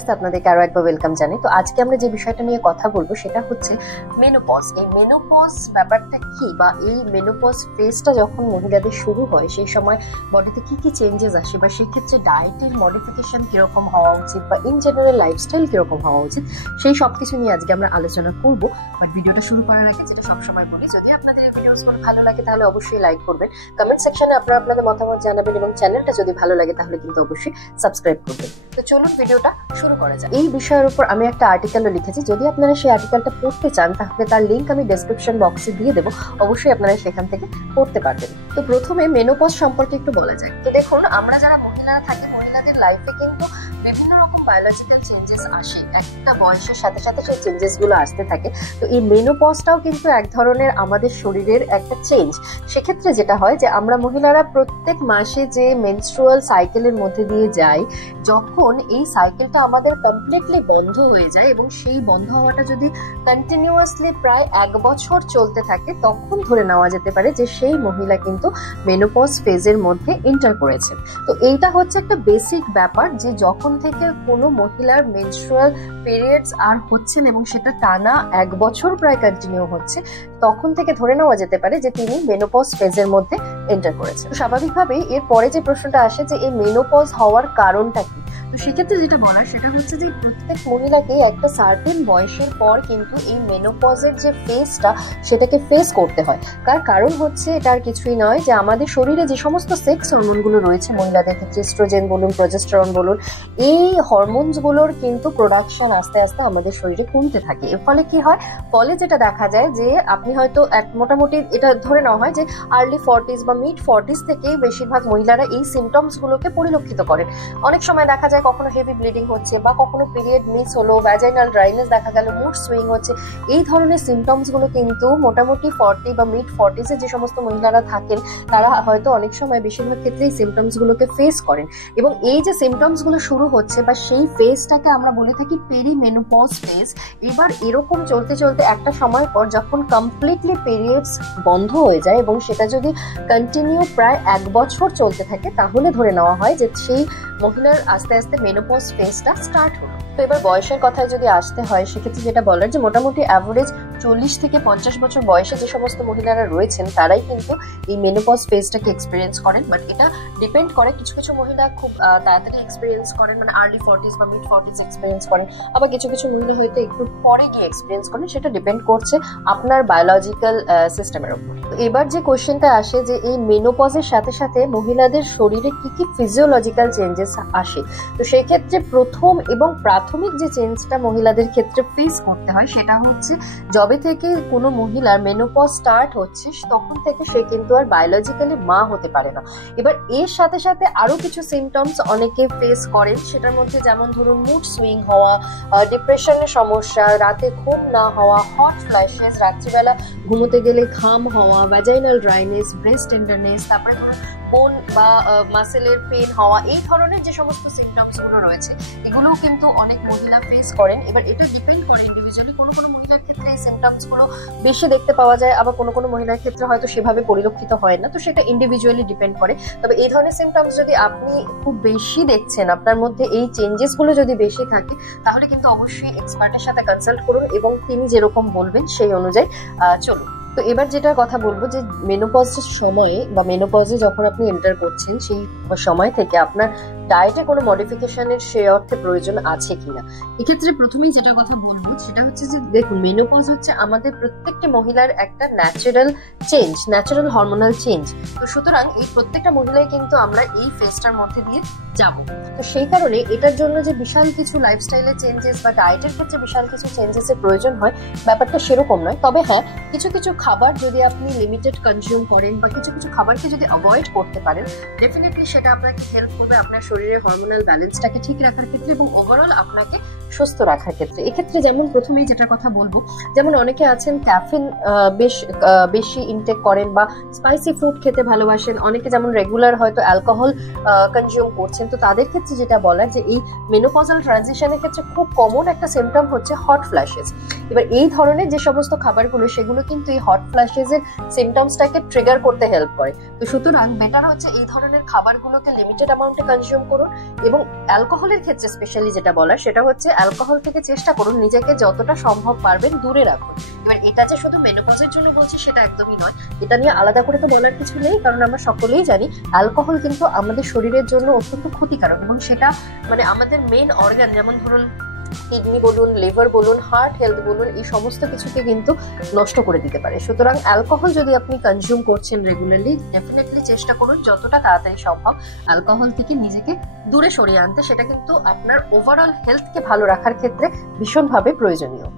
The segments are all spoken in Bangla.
পডকাস্টে আপনাদেরকে আরো একবার ওয়েলকাম জানাই। তো আজকে আমরা যে বিষয়টা নিয়ে কথা বলবো সেটা হচ্ছে মেনোপজ। এই মেনোপজ ব্যাপারটা কি, বা এই মেনোপজ ফেজটা যখন মহিলাদের শুরু হয় সেই সময় বডিতে কি কি চেঞ্জেস আসে, বা সেক্ষেত্রে ডায়েটের মডিফিকেশন কিরকম হওয়া উচিত, বা ইন জেনারেল লাইফস্টাইল কিরকম হওয়া উচিত, সেই সব কিছু নিয়ে আজকে আমরা আলোচনা করবো। বাট ভিডিওটা শুরু করার আগে যেটা সবসময় বলি, যদি আপনাদের এই ভিডিওসগুলো ভালো লাগে তাহলে অবশ্যই লাইক করবেন, কমেন্ট সেকশনে আপনারা আপনাদের মতামত জানাবেন, এবং চ্যানেলটা যদি ভালো লাগে তাহলে কিন্তু অবশ্যই সাবস্ক্রাইব করবেন। তো চলুন ভিডিওটা শুরু করা যায়। এই বিষয়ের উপর আমি একটা আর্টিকেলও লিখেছি, যদি আপনারা সেই আর্টিকেলটা পড়তে চান তাহলে তার লিঙ্ক আমি ডেসক্রিপশন বক্সে দিয়ে দেবো, অবশ্যই আপনারা সেখান থেকে পড়তে পারবেন। তো প্রথমে মেনোপজ সম্পর্কে একটু বলা যায়। তো দেখুন, আমরা যারা মহিলারা থাকি, মহিলাদের লাইফে কিন্তু বিভিন্ন রকম বায়োলজিক্যাল চেঞ্জেস আসে, একটা বয়সের সাথে সাথে সেই চেঞ্জেস গুলো আসতে থাকে। তো এই মেনোপজটাও কিন্তু এক ধরনের আমাদের শরীরের একটা চেঞ্জ। সেক্ষেত্রে যেটা হয় যে আমরা মহিলারা প্রত্যেক মাসে যে মেনস্ট্রুয়াল সাইকেলের মধ্যে দিয়ে যাই, যখন এই সাইকেলটা আমাদের কমপ্লিটলি বন্ধ হয়ে যায় এবং সেই বন্ধ হওয়াটা যদি কন্টিনিউয়াসলি প্রায় 1 বছর চলতে থাকে, তখন ধরে নেওয়া যেতে পারে যে সেই মহিলা কিন্তু মেনোপজ ফেজের মধ্যে এন্টার করেছে। তো এইটা হচ্ছে একটা বেসিক ব্যাপার, যে যখন থেকে কোনো মহিলার মেনস্ট্রুয়াল পিরিয়ডস আর হচ্ছেন এবং সেটা টানা 1 বছর প্রায় কন্টিনিউ হচ্ছে, তখন থেকে ধরে নেওয়া যেতে পারে যে তিনি মেনোপজ ফেজের মধ্যে এন্টার করেছেন। স্বাভাবিকভাবেই এর পরে যে প্রশ্নটা আসে যে এই মেনোপজ হওয়ার কারণটা কি, তো সেক্ষেত্রে যেটা বলার সেটা হচ্ছে যে প্রত্যেক মহিলাকে একটা সার্টেন বয়সের পর কিন্তু এই মেনোপজের যে ফেজটা সেটাকে ফেস করতে হয়। তার কারণ হচ্ছে এটা আর কিছুই নয়, যে আমাদের শরীরে যে সমস্ত সেক্স হরমোনগুলো রয়েছে মহিলাদের ক্ষেত্রে, এস্ট্রোজেন বলুন, প্রজেস্টেরন বলুন, এই হরমোনসগুলোর কিন্তু প্রোডাকশন আস্তে আস্তে আমাদের শরীরে কমতে থাকে। এর ফলে কি হয়, ফলে যেটা দেখা যায় যে আপনি হয়তো মোটামুটি এটা ধরে নেওয়া হয় যে আর্লি 40s বা মিড 40s থেকেই বেশিরভাগ মহিলারা এই সিমটমস গুলোকে পরিলক্ষিত করেন। অনেক সময় দেখা যায় কখনো হেভি ব্লিডিং হচ্ছে, বা কখনো পিরিয়ড মিস হলো, ভ্যাজাইনাল ড্রাইনেস দেখা গেল, মুড সুইং হচ্ছে। এই ধরনের সিমটমস গুলো কিন্তু মোটামুটি 40 বা মিড 40s এ যে সমস্ত মহিলারা থাকেন তারা হয়তো অনেক সময় বেশিরভাগ ক্ষেত্রে এই সিমটমস গুলোকে ফেস করেন। এবং এই যে সিমটমস গুলো শুরু হচ্ছে বা সেই ফেজটাকে আমরা বলে থাকি পেরিমেনোপজ ফেজ। এবার এরকম চলতে চলতে একটা সময় পর যখন কমপ্লিটলি পিরিয়ডস বন্ধ হয়ে যায় এবং সেটা যদি কন্টিনিউ প্রায় 1 বছর চলতে থাকে, তাহলে ধরে নেওয়া হয় যে সেই মহিলার আস্তে আস্তে মেনোপজ ফেজটা স্টার্ট হলো। তো এবার বয়সের কথায় যদি আসতে হয়, সেক্ষেত্রে যেটা বলার যে মোটামুটি অ্যাভারেজ 40 থেকে 50 বছর বয়সে যে সমস্ত মহিলারা রয়েছেন তারাই কিন্তু এই মেনোপজ ফেজটাকে এক্সপিরিয়েন্স করেন। বাট এটা ডিপেন্ড করে, কিছু কিছু মহিলা খুব তাড়াতাড়ি এক্সপিরিয়েন্স করেন, মানে আর্লি 40s বা মিড 40s এক্সপিরিয়েন্স করেন, আবার কিছু কিছু মহিলা হয়তো একটু পরে গিয়ে এক্সপিরিয়েন্স করেন। সেটা ডিপেন্ড করছে আপনার বায়োলজিক্যাল সিস্টেমের উপর। তো এবার যে কোশ্চেনটা আসে যে এই মেনোপজের সাথে সাথে মহিলাদের শরীরে কি কি ফিজিওলজিক্যাল চেঞ্জেস আসে, তো সেই ক্ষেত্রে প্রথম এবং প্রাথমিক যে চেঞ্জটা মহিলাদের ক্ষেত্রে ফেস করতে হয় সেটা হচ্ছে, যবে থেকে কোনো মহিলার মেনোপজ স্টার্ট হচ্ছে তখন থেকে সে কিন্তু আর বায়োলজিক্যালি মা হতে পারে না। এবার এর সাথে সাথে আরো কিছু সিমটমস অনেকে ফেস করেন, সেটার মধ্যে যেমন ধরুন মুড সুইং হওয়া, ডিপ্রেশনের সমস্যা, রাতে ঘুম না হওয়া, হট ফ্ল্যাশেস, রাত্রিবেলা ঘুমোতে গেলে ঘাম হওয়া, ভ্যাজাইনাল ড্রাইনেস, ব্রেস্ট টেন্ডারনেস, তারপরে ধরুন বোন বা মাসেলের পেন হওয়া, এই ধরনের যে সমস্ত সিমটমস গুলো রয়েছে এগুলোও কিন্তু অনেক মহিলা ফেস করেন। এবার এটা ডিপেন্ড করে ইন্ডিভিজুয়ালি, কোনো কোনো মহিলার ক্ষেত্রে এই সিমটমস গুলো বেশি দেখতে পাওয়া যায়, আবার কোনো কোনো মহিলার ক্ষেত্রে হয়তো সেভাবে পরিলক্ষিত হয় না। তো সেটা ইন্ডিভিজুয়ালি ডিপেন্ড করে। তবে এই ধরনের সিমটমস যদি আপনি খুব বেশি দেখছেন, আপনার মধ্যে এই চেঞ্জেস গুলো যদি বেশি থাকে, তাহলে কিন্তু অবশ্যই এক্সপার্টের সাথে কনসাল্ট করুন এবং তিনি যেরকম বলবেন সেই অনুযায়ী চলুন। তো এবার যেটার কথা বলবো যে মেনোপজের সময়ে বা মেনোপজে যখন আপনি এন্টার করছেন সেই সময় থেকে আপনার ডায়েটে কোনো মডিফিকেশনের সে অর্থে প্রয়োজন আছে কিনা। এক্ষেত্রে প্রথমেই যেটা কথা বলবো সেটা হচ্ছে যে দেখুন, মেনোপজ হচ্ছে আমাদের প্রত্যেকটি মহিলার একটা natural change, natural hormonal change. তো সুতরাং এই প্রত্যেকটা মহিলাই কিন্তু আমরা এই ফেজটার মধ্যে দিয়ে যাব। তো সেই কারণে এটার জন্য যে বিশাল কিছু লাইফস্টাইলের চেঞ্জেস বা ডায়েটের ক্ষেত্রে বিশাল কিছু চেঞ্জেসের প্রয়োজন হয়, ব্যাপারটা সেরকম নয়। তবে হ্যাঁ, কিছু কিছু খাবার যদি আপনি লিমিটেড কনজিউম করেন বা কিছু কিছু খাবারকে যদি অ্যাভয়েড করতে পারেন, ডেফিনেটলি সেটা আপনাকে হেল্প করবে আপনার শরীরের হরমোনাল ব্যালেন্সটাকে ঠিক রাখার ক্ষেত্রে এবং ওভারঅল আপনাকে সুস্থ রাখার ক্ষেত্রে। এক্ষেত্রে যেমন প্রথমেই যেটা কথা বলবো, যেমন অনেকে আছেন ক্যাফিন বেশি ইনটেক করেন বা স্পাইসি ফুড খেতে ভালোবাসেন, অনেকে যেমন রেগুলার হয়তো অ্যালকোহল কনজিউম করছেন। তো তাদের ক্ষেত্রে যেটা বলার যে এই মেনোপজাল ট্রানজিশনের ক্ষেত্রে খুব কমন একটা সিমটম হচ্ছে হট ফ্ল্যাশেস। এবার এই ধরনের যে সমস্ত খাবারগুলো সেগুলো কিন্তু এই হট ফ্ল্যাশেস এর সিমটমসটাকে ট্রিগার করতে হেল্প করে। তো সুতরাং বেটার হচ্ছে এই ধরনের খাবারগুলোকে লিমিটেড অ্যামাউন্টে কনজিউম করুন। এবং অ্যালকোহলের ক্ষেত্রে স্পেশালি যেটা বলার সেটা হচ্ছে অ্যালকোহল থেকে চেষ্টা করুন নিজেকে যতটা সম্ভব পারবেন দূরে রাখুন। এবার এটা যে শুধু মেনোপজের জন্য বলছি সেটা একদমই নয়, এটা নিয়ে আলাদা করে তো বলার কিছু নেই, কারণ আমরা সকলেই জানি অ্যালকোহল কিন্তু আমাদের শরীরের জন্য অত্যন্ত ক্ষতিকারক এবং সেটা মানে আমাদের মেন অর্গান যেমন ধরুন কিডনি বলুন, লিভার বলুন, হার্ট হেলথ বলুন, এই সমস্ত কিছুকে কিন্তু নষ্ট করে দিতে পারে। সুতরাং অ্যালকোহল যদি আপনি কনজিউম করছেন রেগুলারলি, ডেফিনেটলি চেষ্টা করুন যতটা তাড়াতাড়ি সম্ভব অ্যালকোহল থেকে নিজেকে দূরে সরিয়ে আনতে। সেটা কিন্তু আপনার ওভারঅল হেলথকে ভালো রাখার ক্ষেত্রে ভীষণভাবে প্রয়োজনীয়।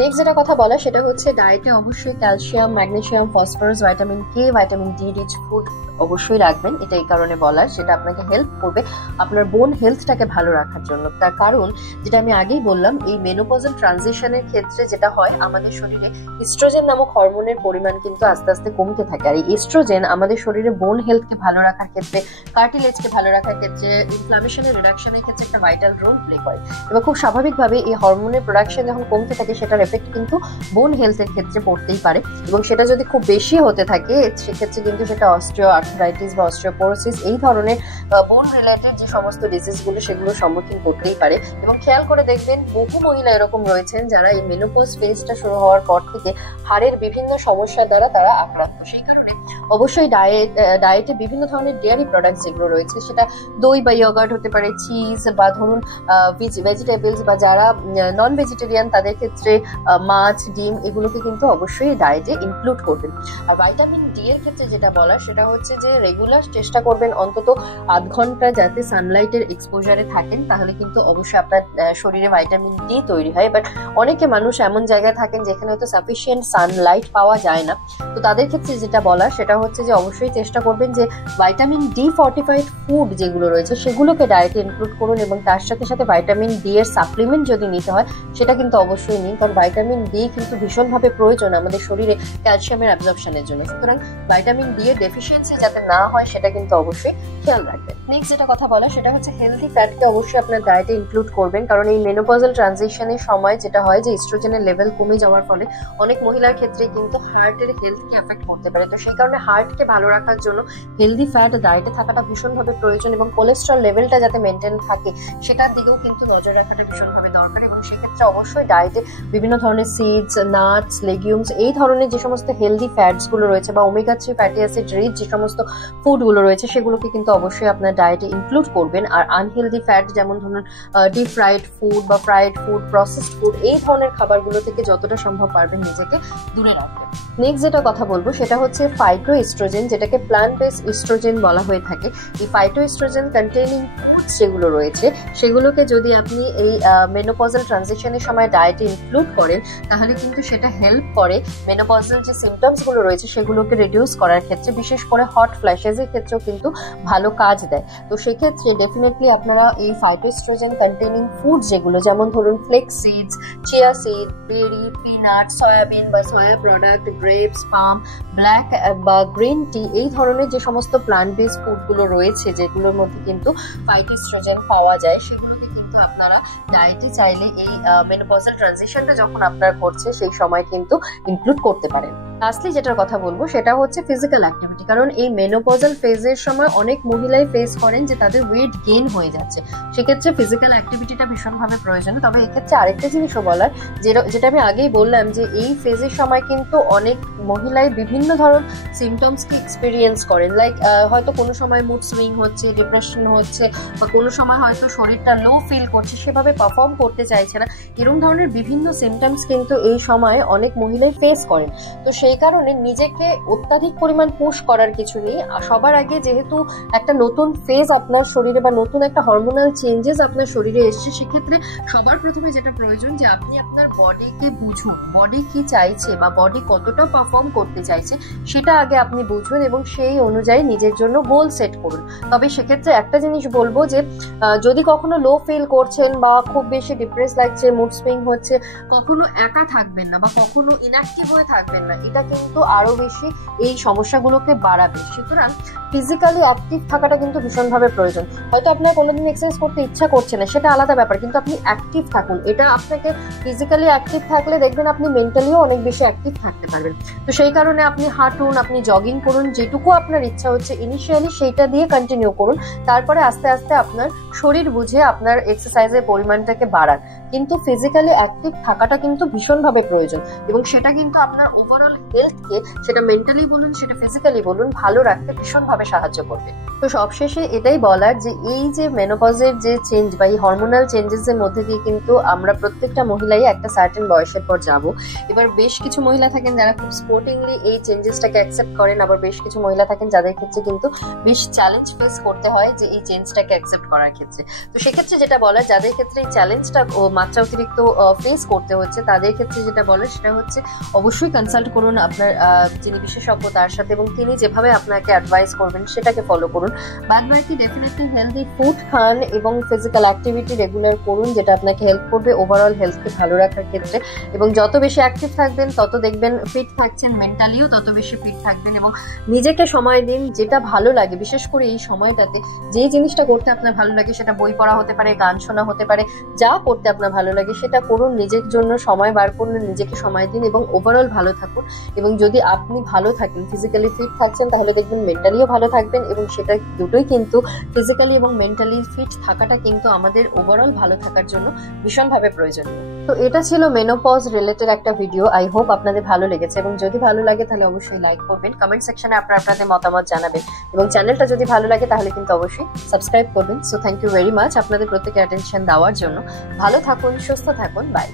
নেক্সট যেটা কথা বলা সেটা হচ্ছে ডায়েটে অবশ্যই ক্যালসিয়াম, ম্যাগনেসিয়াম, ফসফরাস, ভাইটামিন কে, ভাইটামিন ডি রিচ ফুড অবশ্যই রাখবেন। এটা এই কারণে বলার, সেটা আপনাকে হেল্প করবে আপনার বোন হেলথটাকে ভালো রাখার জন্য। তার কারণ যেটা আমি আগেই বললাম, এই মেনোপজাল ট্রানজিশনের ক্ষেত্রে যেটা হয় আমাদের শরীরে ইস্ট্রোজেন নামক হরমোনের পরিমাণ কিন্তু আস্তে আস্তে কমতে থাকে। আর এই ইস্ট্রোজেন আমাদের শরীরে বোন হেলথকে ভালো রাখার ক্ষেত্রে, কার্টিলেজকে ভালো রাখার ক্ষেত্রে, ইনফ্লামেশনের রিডাকশনের ক্ষেত্রে একটা ভাইটাল রোল প্লে করে। এবং খুব স্বাভাবিকভাবে এই হরমোনের প্রোডাকশন যখন কমতে থাকে সেটার এফেক্ট কিন্তু বোন হেলথের ক্ষেত্রে পড়তেই পারে। এবং সেটা যদি খুব বেশি হতে থাকে সেক্ষেত্রে কিন্তু সেটা অস্টিও আর্থ্রাইটিস বা অস্টিওপোরোসিস এই ধরনের বোন রিলেটেড যে সমস্ত ডিজিজগুলো সেগুলোর সম্মুখীন করতেই পারে। এবং খেয়াল করে দেখবেন বহু মহিলা এরকম রয়েছেন যারা এই মেনোপজ ফেজটা শুরু হওয়ার পর থেকে হাড়ের বিভিন্ন সমস্যার দ্বারা তারা আক্রান্ত। সেই কারণে অবশ্যই ডায়েটে বিভিন্ন ধরনের ডেয়ারি প্রোডাক্ট যেগুলো রয়েছে, সেটা দই বা ইয়োগার্ট হতে পারে, চিজ বা ধরুন ভেজিটেবলস, বা যারা নন ভেজিটেরিয়ান তাদের ক্ষেত্রে মাছ, ডিম এগুলোকে কিন্তু অবশ্যই ডায়েটে ইনক্লুড করবেন। আর ভাইটামিন ডি এর ক্ষেত্রে যেটা বলা সেটা হচ্ছে যে রেগুলার চেষ্টা করবেন অন্তত আধ ঘন্টা যাতে সানলাইটের এক্সপোজারে থাকেন, তাহলে কিন্তু অবশ্যই আপনার শরীরে ভাইটামিন ডি তৈরি হয়। বাট অনেকে মানুষ এমন জায়গায় থাকেন যেখানে হয়তো সাফিসিয়েন্ট সানলাইট পাওয়া যায় না, তো তাদের ক্ষেত্রে যেটা বলা সেটা হচ্ছে যে অবশ্যই চেষ্টা করবেন যে ভাইটামিন ডি ফর্টিফাইড ফুড যেগুলো রয়েছে সেগুলোকে ডায়েটে ইনক্লুড করুন। এবং তার সাথে সাথে ভাইটামিন ডি এর সাপ্লিমেন্ট যদি নিতে হয় সেটা কিন্তু অবশ্যই নিন, কারণ ভাইটামিন ডি কিন্তু ভীষণভাবে প্রয়োজন আমাদের শরীরে ক্যালসিয়ামের অ্যাবজর্পশনের জন্য। সুতরাং ভাইটামিন ডি এর ডেফিসিয়েন্সি যাতে না হয় সেটা কিন্তু অবশ্যই খেয়াল রাখবেন। নেক্সট যেটা কথা বলা সেটা হচ্ছে হেলদি ফ্যাটকে অবশ্যই আপনার ডায়েটে ইনক্লুড করবেন, কারণ এই মেনোপজাল ট্রানজিশনের সময় যেটা হয় যে ইস্ট্রোজেনের লেভেল কমে যাওয়ার ফলে অনেক মহিলার ক্ষেত্রে কিন্তু হার্টের হেলথকে এফেক্ট করতে পারে। তো সেই কারণে হার্টকে ভালো রাখার জন্য হেলদি ফ্যাট ডায়েটে থাকাটা ভীষণভাবে প্রয়োজন এবং কোলেস্ট্রল লেভেলটা যাতে মেনটেন থাকে সেটার দিকেও কিন্তু নজর রাখাটা ভীষণভাবে দরকার। এবং সেক্ষেত্রে অবশ্যই ডায়েটে বিভিন্ন ধরনের সিডস, নাটস, লেগিউমস এই ধরনের যে সমস্ত হেলদি ফ্যাটস গুলো রয়েছে বা ওমেগা 3 ফ্যাটি অ্যাসিড রিচ যে সমস্ত ফুড গুলো রয়েছে সেগুলোকে কিন্তু অবশ্যই আপনার ডায়েটে ইনক্লুড করবেন। আর আনহেলদি ফ্যাট যেমন ধরুন ডিপ ফ্রাইড ফুড বা ফ্রাইড ফুড, প্রসেসড ফুড এই ধরনের খাবারগুলো থেকে যতটা সম্ভব পারবেন নিজেকে দূরে রাখবেন। নেক্সট যেটা কথা বলবো সেটা হচ্ছে ফাইটো এস্ট্রোজেন, যেটাকে প্ল্যান্ট বেস এস্ট্রোজেন বলা হয়ে থাকে। এই ফাইটো এস্ট্রোজেন কন্টেইনিং ফুডস যেগুলো রয়েছে সেগুলোকে যদি আপনি এই মেনোপজাল ট্রানজিশনের সময় ডায়েটে ইনক্লুড করেন তাহলে কিন্তু সেটা হেল্প করে মেনোপজাল যে সিমটমস গুলো রয়েছে সেগুলোকে রিডিউস করার ক্ষেত্রে, বিশেষ করে হট ফ্ল্যাশেস এর ক্ষেত্রেও কিন্তু ভালো কাজ দেয়। তো সেক্ষেত্রে ডেফিনেটলি আপনারা এই ফাইটোএস্ট্রোজেন কন্টেইনিং ফুড যেগুলো যেমন ধরুন ফ্লেক্স সিডস, চিয়া সিড, বেরি, পিনাট, সয়াবিন বা সয়া প্রোডাক্ট, গ্রেপস, পাম, ব্ল্যাক বা গ্রিন টি এই ধরনের যে সমস্ত প্ল্যান্ট বেস ফুডগুলো রয়েছে যেগুলোর মধ্যে কিন্তু ফাইটোএস্ট্রোজেন পাওয়া যায় সেগুলোকে কিন্তু আপনারা ডায়েটে চাইলে এই মেনোপজাল ট্রানজিশনটা যখন আপনারা করছে সেই সময় কিন্তু ইনক্লুড করতে পারেন। লাস্টলি যেটার কথা বলবো সেটা হচ্ছে ফিজিক্যাল অ্যাক্টিভিটি, কারণ এই মেনোপজাল ফেজের সময় অনেক মহিলাই ফেস করেন যে তাদের ওয়েট গেইন হয়ে যাচ্ছে, সেক্ষেত্রে ফিজিক্যাল অ্যাক্টিভিটিটা ভীষণভাবে প্রয়োজন। তবে এক্ষেত্রে আরেকটা জিনিসও বলার, যেটা আমি আগেই বললাম যে এই ফেজের সময় কিন্তু অনেক মহিলাই বিভিন্ন ধরনের সিমটমসকে এক্সপিরিয়েন্স করেন, লাইক হয়তো কোনো সময় মুড সুইং হচ্ছে, ডিপ্রেশন হচ্ছে, বা কোনো সময় হয়তো শরীরটা লো ফিল করছে, সেভাবে পারফর্ম করতে চাইছে না, এরকম ধরনের বিভিন্ন সিমটমস কিন্তু এই সময় অনেক মহিলাই ফেস করেন। তো সেই কারণে নিজেকে অত্যাধিক পরিমাণ পুশ করার কিছু নেই। সবার আগে যেহেতু একটা নতুন ফেজ আপনার শরীরে বা নতুন একটা হরমোনাল চেঞ্জেস আপনার শরীরে এসছে, সেক্ষেত্রে সবার প্রথমে যেটা প্রয়োজন যে আপনি আপনার বডিকে বুঝুন, বডি কি চাইছে বা বডি কতটা পারফর্ম করতে চাইছে সেটা আগে আপনি বুঝুন এবং সেই অনুযায়ী নিজের জন্য গোল সেট করুন। তবে সেক্ষেত্রে একটা জিনিস বলবো যে যদি কখনো লো ফিল করছেন বা খুব বেশি ডিপ্রেস লাগছে, মুড সুইং হচ্ছে, কখনো একা থাকবেন না বা কখনো ইনঅ্যাক্টিভ হয়ে থাকবেন না, এটা কিন্তু আরো বেশি এই সমস্যাগুলোকে বাড়াবে। সুতরাং ফিজিক্যালি অ্যাক্টিভ থাকাটা কিন্তু ভীষণভাবে প্রয়োজন। হয়তো আপনার কোনোদিন এক্সারসাইজ করতে ইচ্ছা করছে না, সেটা আলাদা ব্যাপার, কিন্তু আপনি অ্যাক্টিভ থাকুন। এটা আপনাকে ফিজিক্যালি অ্যাক্টিভ থাকলে দেখবেন আপনি মেন্টালিও অনেক বেশি অ্যাক্টিভ থাকতে পারবেন। তো সেই কারণে আপনি হাঁটুন, আপনি জগিং করুন, যেটুকু আপনার ইচ্ছা হচ্ছে ইনিশিয়ালি সেইটা দিয়ে কন্টিনিউ করুন। তারপরে আস্তে আস্তে আপনার শরীর বুঝে আপনার এক্সারসাইজের পরিমাণটাকে বাড়ান। কিন্তু ফিজিক্যালি অ্যাক্টিভ থাকাটা কিন্তু ভীষণভাবে প্রয়োজন, এবং সেটা কিন্তু আপনার ওভারঅল হেলথকে, সেটা মেন্টালি বলুন সেটা ফিজিক্যালি বলুন, ভালো রাখতে ভীষণভাবে সাহায্য করবে। তো সবশেষে এটাই বলার যে এই যে মেনোপজের যে চেঞ্জ বা এই হরমোনাল চেঞ্জেস এর মধ্যে দিয়ে কিন্তু আমরা প্রত্যেকটা মহিলাই একটা সার্টেন বয়সের পর যাব। এবার বেশ কিছু মহিলা থাকেন যারা খুব স্পোর্টিংলি এই চেঞ্জেসটাকে অ্যাকসেপ্ট করেন, আবার বেশ কিছু মহিলা থাকেন যাদের ক্ষেত্রে কিন্তু বেশ চ্যালেঞ্জ ফেস করতে হয় যে এই চেঞ্জটাকে অ্যাকসেপ্ট করার ক্ষেত্রে। তো সেক্ষেত্রে যেটা বলার, যাদের ক্ষেত্রে এই চ্যালেঞ্জটা মাত্রা অতিরিক্ত ফেস করতে হচ্ছে তাদের ক্ষেত্রে যেটা বলার সেটা হচ্ছে অবশ্যই কনসাল্ট করুন আপনার যিনি বিশেষজ্ঞ তার সাথে, এবং তিনি যেভাবে আপনাকে অ্যাডভাইস করবেন সেটাকে ফলো করুন। বাদ বাকি ডেফিনেটলি হেলদি ফুড খান এবং ফিজিক্যাল অ্যাক্টিভিটি রেগুলার করুন, যেটা আপনাকে হেল্প করবে ওভারঅল হেলথকে ভালো রাখার ক্ষেত্রে। এবং যত বেশি অ্যাক্টিভ থাকবেন তত দেখবেন ফিট থাকছেন, মেন্টালিও তত বেশি ফিট থাকবেন। এবং নিজেকে সময় দিন, যেটা ভালো লাগে, বিশেষ করে এই সময়টাতে যে জিনিসটা করতে আপনার ভালো লাগে, সেটা বই পড়া হতে পারে, গান শোনা হতে পারে, যা করতে আপনার ভালো লাগে সেটা করুন। নিজের জন্য সময় বার করুন, নিজেকে সময় দিন এবং ওভারঅল ভালো থাকুন। এবং যদি আপনি ভালো থাকেন, ফিজিক্যালি ফিট থাকছেন, তাহলে দেখবেন মেন্টালিও ভালো থাকবেন। এবং সেটা দুটোই কিন্তু ফিজিক্যালি এবং মেন্টালি ফিট থাকাটা কিন্তু আমাদের ওভারঅল ভালো থাকার জন্য ভীষণভাবে প্রয়োজনীয়। তো এটা ছিল মেনোপজ রিলেটেড একটা ভিডিও। আই হোপ আপনাদের ভালো লেগেছে, এবং যদি ভালো লাগে তাহলে অবশ্যই লাইক করবেন, কমেন্ট সেকশনে আপনাদের মতামত জানাবেন, এবং চ্যানেলটা যদি ভালো লাগে তাহলে কিন্তু অবশ্যই সাবস্ক্রাইব করবেন। So thank you very much আপনাদের প্রত্যেকের অ্যাটেনশন দেওয়ার জন্য। ভালো থাকুন, সুস্থ থাকুন, বাই।